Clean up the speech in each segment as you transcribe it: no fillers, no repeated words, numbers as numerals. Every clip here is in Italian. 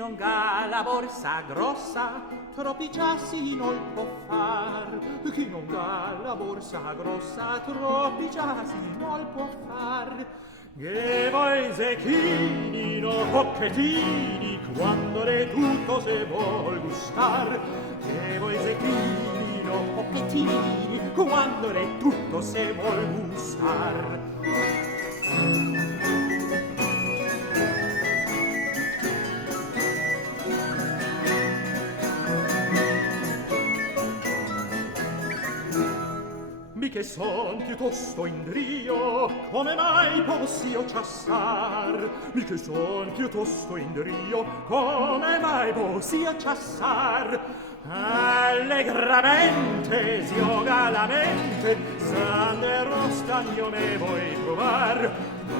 non ha la borsa grossa, troppi giassi non può far. Chi non ha la borsa grossa, troppi giassi non può far. Che voi zecchini, no pocchettini, quando re tutto se vuol gustar. Che voi zecchini, no pocchettini, quando re tutto se vuol gustar. Mi che son piuttosto in drio, come mai possio ciassar? Mi che son piuttosto in drio, come mai possio ciassar? Allegramente, zioga la mente, Sandero stagno me vuoi trovar?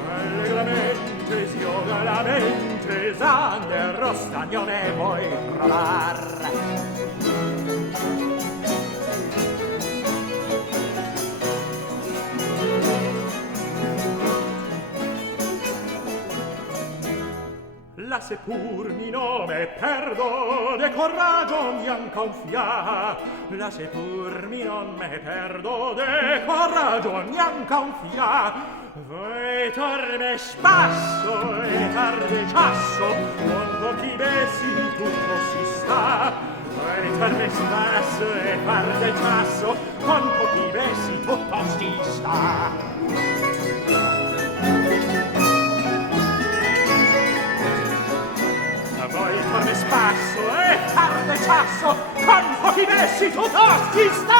Allegramente, zioga la mente, Sandero stagno me vuoi trovar? La seppur mi nome perdo, de coraggio mi anca un fia. La seppur mi nome perdo, de coraggio mi anca un fia. Voi torne spasso e tarde ciasso, con pochi bessi tutto si sta. Voi torne spasso e tarde ciasso, con pochi bessi tutto si sta. Voi torne spasso e tarde ciasso, con pochi bessi tutto si sta.